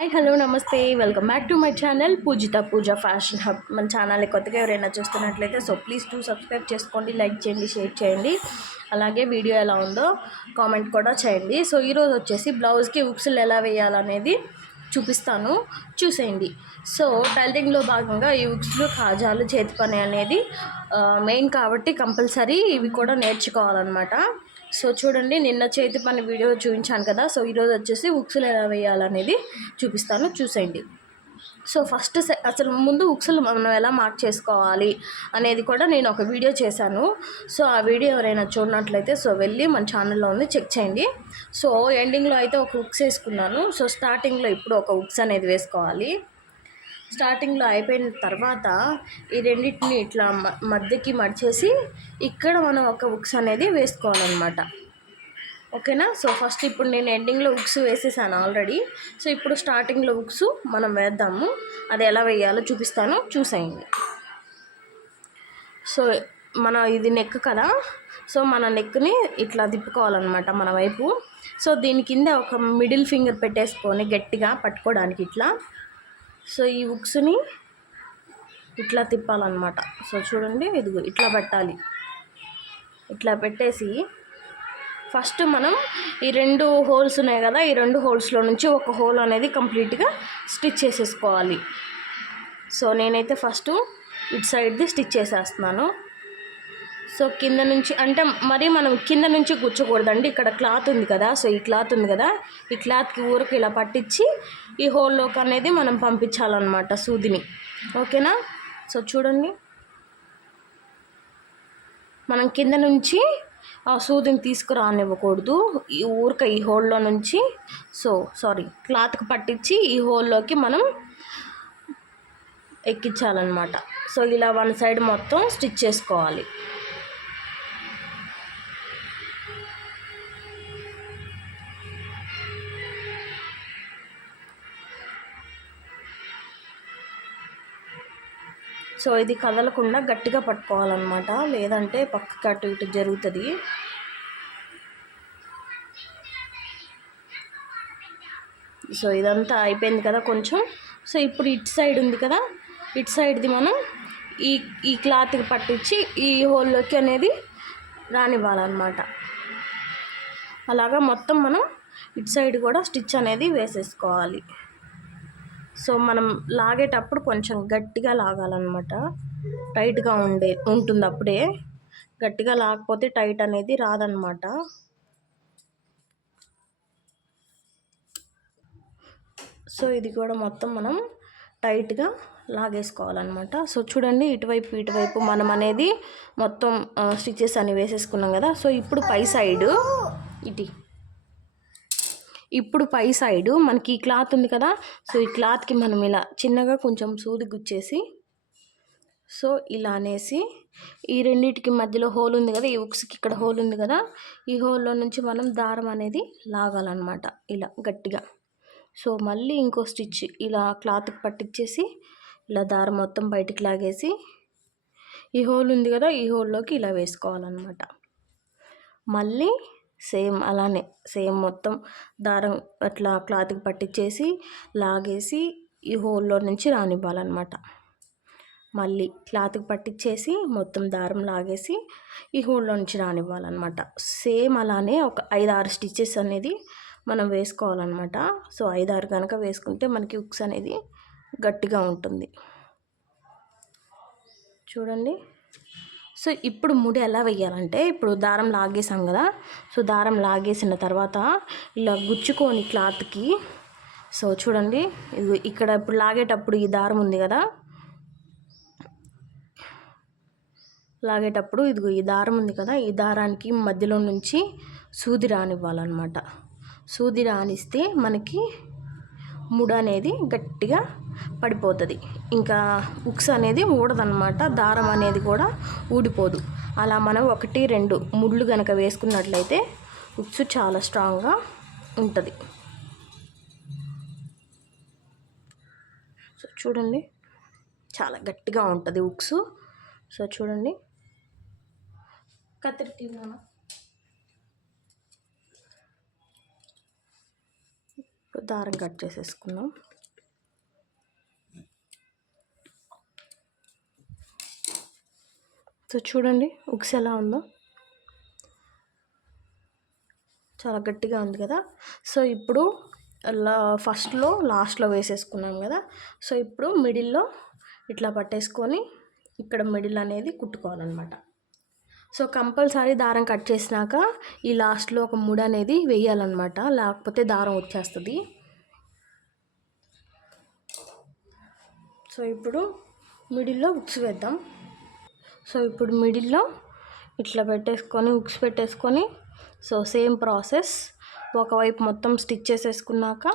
Hi hello నమస్తే welcome back to my channel Pujitha Puja fashion hub. మన channel కొత్తగా ఎవరైనా చూస్తున్నట్లయితే ప్లీజ్ సబ్స్క్రైబ్ చేసుకోండి, లైక్ చేయండి, షేర్ చేయండి. అలాగే వీడియో ఎలా ఉందో కామెంట్ కూడా చేయండి. ఈరోజు వచ్చేసి బ్లౌజ్కి ఉక్సులు ఎలా వేయాలనేది చూపిస్తాను, చూసేయండి. టైలరింగ్లో భాగంగా ఈ ఉక్సులు కాజాలు చేతి పని అనేది మెయిన్ కాబట్టి కంపల్సరీ ఇవి కూడా నేర్చుకోవాలన్నమాట. చూడండి, నిన్న చేతి పని వీడియో చూపించాను కదా. ఈరోజు వచ్చేసి ఉక్సులు ఎలా వేయాలనేది చూపిస్తాను, చూసేయండి. ఫస్ట్ అసలు ముందు ఉక్సులు మనం ఎలా మార్క్ చేసుకోవాలి అనేది కూడా నేను ఒక వీడియో చేశాను. ఆ వీడియో ఎవరైనా చూడనట్లయితే వెళ్ళి మన ఛానల్లో ఉంది, చెక్ చేయండి. ఎండింగ్లో అయితే ఒక ఉక్స్ వేసుకున్నాను. స్టార్టింగ్లో ఇప్పుడు ఒక ఉక్స్ అనేది వేసుకోవాలి. స్టార్టింగ్లో అయిపోయిన తర్వాత ఈ రెండింటిని ఇట్లా మధ్యకి మడిచేసి ఇక్కడ మనం ఒక ఉక్స్ అనేది వేసుకోవాలన్నమాట. ఓకేనా. ఫస్ట్ ఇప్పుడు నేను ఎండింగ్లో ఉక్స్ వేసేసాను ఆల్రెడీ. ఇప్పుడు స్టార్టింగ్లో ఉక్స్ మనం వేద్దాము. అది ఎలా వేయాలో చూపిస్తాను, చూసేయండి. మన ఇది నెక్ కదా. మన నెక్ని ఇట్లా తిప్పుకోవాలన్నమాట మన వైపు. దీని కింద ఒక మిడిల్ ఫింగర్ పెట్టేసుకొని గట్టిగా పట్టుకోవడానికి ఇట్లా. ఈ ఉక్స్ని ఇట్లా తిప్పాలన్నమాట. చూడండి, ఇదిగో ఇట్లా పెట్టాలి. ఇట్లా పెట్టేసి ఫస్ట్ మనం ఈ రెండు హోల్స్ ఉన్నాయి కదా, ఈ రెండు హోల్స్లో నుంచి ఒక హోల్ అనేది కంప్లీట్గా స్టిచ్ చేసేసుకోవాలి. నేనైతే ఫస్ట్ ఇటు సైడ్ది స్టిచ్ చేసేస్తున్నాను. కింద నుంచి అంటే మరి మనం కింద నుంచి కూర్చోకూడదండి. ఇక్కడ క్లాత్ ఉంది కదా, ఈ క్లాత్ ఉంది కదా, ఈ క్లాత్కి ఊరికి ఇలా పట్టించి ఈ హోల్లోకి అనేది మనం పంపించాలన్నమాట సూదిని. ఓకేనా. చూడండి, మనం కింద నుంచి ఆ సూదిని తీసుకురానివ్వకూడదు. ఈ ఈ హోల్లో నుంచి క్లాత్కి పట్టించి ఈ హోల్లోకి మనం ఎక్కించాలన్నమాట. ఇలా వన్ సైడ్ మొత్తం స్టిచ్ చేసుకోవాలి. ఇది కదలకుండా గట్టిగా పట్టుకోవాలన్నమాట, లేదంటే పక్కకి అటు ఇటు జరుగుతుంది. ఇదంతా అయిపోయింది కదా కొంచెం. ఇప్పుడు ఇటు సైడ్ ఉంది కదా, ఇటు సైడ్ది మనం ఈ క్లాత్కి పట్టించి ఈ హోల్లోకి అనేది రానివ్వాలన్నమాట. అలాగా మొత్తం మనం ఇటు సైడ్ కూడా స్టిచ్ అనేది వేసేసుకోవాలి. మనం లాగేటప్పుడు కొంచెం గట్టిగా లాగాలన్నమాట, టైట్గా ఉంటుంది. అప్పుడే గట్టిగా లాగకపోతే టైట్ అనేది రాదన్నమాట. ఇది కూడా మొత్తం మనం టైట్గా లాగేసుకోవాలన్నమాట. చూడండి, ఇటువైపు మనం అనేది మొత్తం స్టిచెస్ అని వేసేసుకున్నాం కదా. ఇప్పుడు పై సైడు మనకి ఈ క్లాత్ ఉంది కదా. ఈ క్లాత్కి మనం ఇలా చిన్నగా కొంచెం సూది గుచ్చేసి ఇలా అనేసి ఈ రెండింటికి మధ్యలో హోల్ ఉంది కదా, ఈ ఉక్స్కి ఇక్కడ హోల్ ఉంది కదా, ఈ హోల్లో నుంచి మనం దారం అనేది లాగాలన్నమాట ఇలా గట్టిగా. మళ్ళీ ఇంకో స్టిచ్ ఇలా క్లాత్కి పట్టించేసి ఇలా దారం మొత్తం బయటికి లాగేసి ఈ హోల్ ఉంది కదా, ఈ హోల్లోకి ఇలా వేసుకోవాలన్నమాట. మళ్ళీ అలానే మొత్తం దారం అట్లా క్లాత్కి పట్టించేసి లాగేసి ఈ హోల్లో నుంచి రానివ్వాలన్నమాట. మళ్ళీ క్లాత్కి పట్టించేసి మొత్తం దారం లాగేసి ఈ హోల్లో నుంచి రానివ్వాలన్నమాట. అలానే ఒక 5-6 స్టిచెస్ అనేది మనం వేసుకోవాలన్నమాట. 5-6 కనుక వేసుకుంటే మనకి ఉక్స్ అనేది గట్టిగా ఉంటుంది. చూడండి. ఇప్పుడు ముడి ఎలా వేయాలంటే, ఇప్పుడు దారం లాగేసాం కదా. దారం లాగేసిన తర్వాత ఇలా గుచ్చుకొని క్లాత్కి చూడండి, ఇది ఇక్కడ ఇప్పుడు లాగేటప్పుడు ఈ దారం ఉంది కదా, లాగేటప్పుడు ఇదిగో ఈ దారం ఉంది కదా, ఈ దారానికి మధ్యలో నుంచి సూది రానివ్వాలన్నమాట. సూది రానిస్తే మనకి ముడి అనేది గట్టిగా పడిపోతుంది. ఇంకా ఉక్స్ అనేది ఊడదన్నమాట, దారం అనేది కూడా ఊడిపోదు. అలా మనం 1-2 ముళ్ళు కనుక వేసుకున్నట్లయితే ఉక్స్ చాలా స్ట్రాంగ్గా ఉంటుంది. చూడండి, చాలా గట్టిగా ఉంటుంది ఉక్స్. చూడండి, కత్తిరి దారం కట్ చేసేసుకుందాం. సో చూడండి ఉక్స్ ఎలా ఉందో, చాలా గట్టిగా ఉంది కదా. సో ఇప్పుడు ఫస్ట్లో లాస్ట్లో వేసేసుకున్నాం కదా. సో ఇప్పుడు మిడిల్లో ఇట్లా పట్టేసుకొని ఇక్కడ మిడిల్ అనేది కుట్టుకోవాలన్నమాట. సో కంపల్సరీ దారం కట్ చేసినాక ఈ లాస్ట్లో ఒక ముడి అనేది వేయాలన్నమాట, లేకపోతే దారం వచ్చేస్తుంది. సో ఇప్పుడు మిడిల్లో ఉక్స్ వేద్దాం. సో ఇప్పుడు మిడిల్లో ఇట్లా పెట్టేసుకొని ఉక్స్ పెట్టేసుకొని, సో సేమ్ ప్రాసెస్ ఒకవైపు మొత్తం స్టిచ్ చేసేసుకున్నాక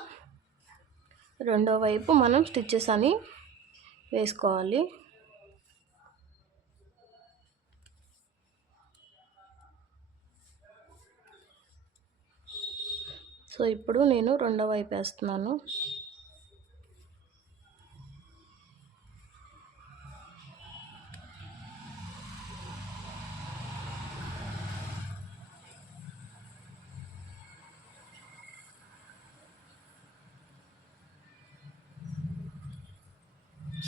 రెండో వైపు మనం స్టిచ్చెస్ అని వేసుకోవాలి. సో ఇప్పుడు నేను రెండో వైపు వేస్తున్నాను.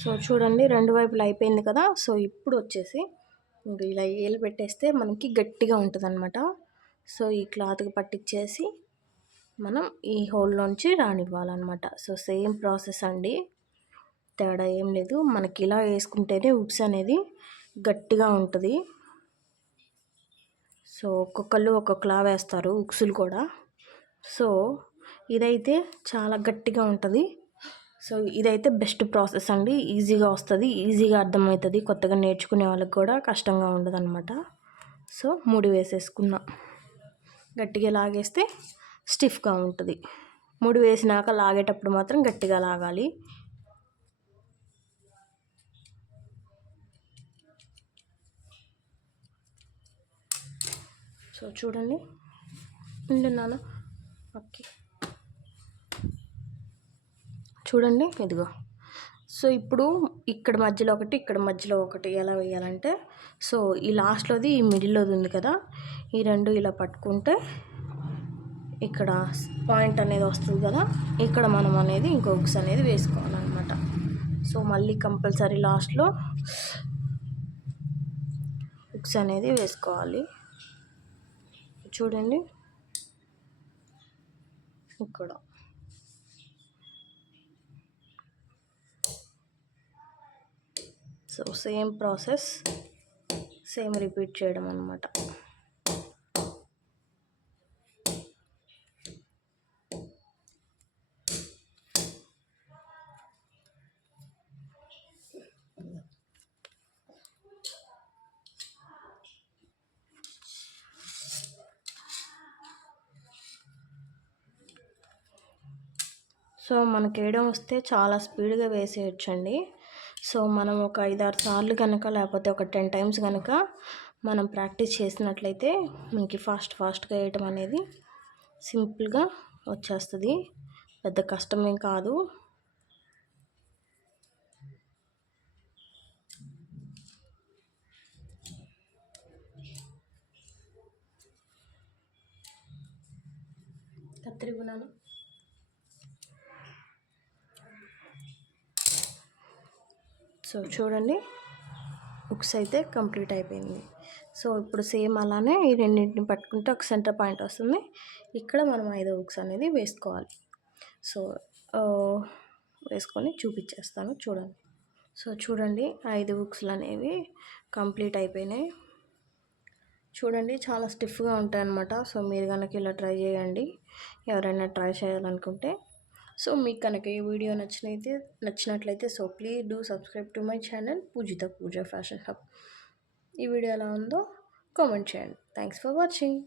సో చూడండి రెండు వైపులు అయిపోయింది కదా. సో ఇప్పుడు వచ్చేసి ఇలా ఏలు పెట్టేస్తే మనకి గట్టిగా ఉంటుంది అనమాట. సో ఈ క్లాత్కి పట్టించేసి మనం ఈ హోల్లోంచి రానివ్వాలన్నమాట. సో సేమ్ ప్రాసెస్ అండి, తేడా ఏం లేదు. మనకి ఇలా వేసుకుంటేనే ఉక్స్ అనేది గట్టిగా ఉంటుంది. సో ఒక్కొక్కళ్ళు ఒక్కొక్కలా వేస్తారు ఉక్సులు కూడా. సో ఇదైతే చాలా గట్టిగా ఉంటుంది. సో ఇదైతే బెస్ట్ ప్రాసెస్ అండి, ఈజీగా వస్తుంది, ఈజీగా అర్థమవుతుంది. కొత్తగా నేర్చుకునే వాళ్ళకి కూడా కష్టంగా ఉండదు అనమాట. సో ముడి వేసేసుకున్నా, గట్టిగా లాగేస్తే స్టిఫ్గా ఉంటుంది. ముడి వేసినాక లాగేటప్పుడు మాత్రం గట్టిగా లాగాలి. సో చూడండి ఉంటున్నాను. ఓకే చూడండి ఇదిగో. సో ఇప్పుడు ఇక్కడ మధ్యలో ఒకటి, ఇక్కడ మధ్యలో ఒకటి ఎలా వేయాలంటే, సో ఈ లాస్ట్లోది ఈ మిడిల్లోది ఉంది కదా, ఈ రెండు ఇలా పట్టుకుంటే ఇక్కడ పాయింట్ అనేది వస్తుంది కదా, ఇక్కడ మనం అనేది ఇంకో ఉక్స్ అనేది వేసుకోవాలన్నమాట. సో మళ్ళీ కంపల్సరీ లాస్ట్లో ఉక్స్ అనేది వేసుకోవాలి. చూడండి ఇక్కడ so same process, same repeat చేయడం అన్నమాట. సో మనకి వేయడం వస్తే చాలా స్పీడ్గా వేసేయచ్చండి. సో మనం ఒక 5-6 సార్లు కనుక, లేకపోతే ఒక 10 టైమ్స్ కనుక మనం ప్రాక్టీస్ చేసినట్లయితే మనకి ఫాస్ట్గా వేయటం అనేది సింపుల్గా వచ్చేస్తుంది, పెద్ద కష్టమేం కాదు. కత్తిరిగున్నాను. సో చూడండి ఉక్స్ అయితే కంప్లీట్ అయిపోయింది. సో ఇప్పుడు సేమ్ అలానే ఈ రెండింటిని పట్టుకుంటే ఒక సెంటర్ పాయింట్ వస్తుంది. ఇక్కడ మనం 5వ ఉక్స్ అనేది వేసుకోవాలి. సో వేసుకొని చూపించేస్తాను చూడండి. సో చూడండి 5 ఉక్స్లు అనేవి కంప్లీట్ అయిపోయినాయి. చూడండి చాలా స్టిఫ్గా ఉంటాయి అన్నమాట. సో మీరు కనుక ఇలా ట్రై చేయండి, ఎవరైనా ట్రై చేయాలనుకుంటే. సో మీకు కనుక ఈ వీడియో నచ్చినట్లయితే so please do subscribe to my channel Pujitha Puja fashion hub. ఈ వీడియో ఎలా ఉందో కామెంట్ చేయండి. Thanks for watching.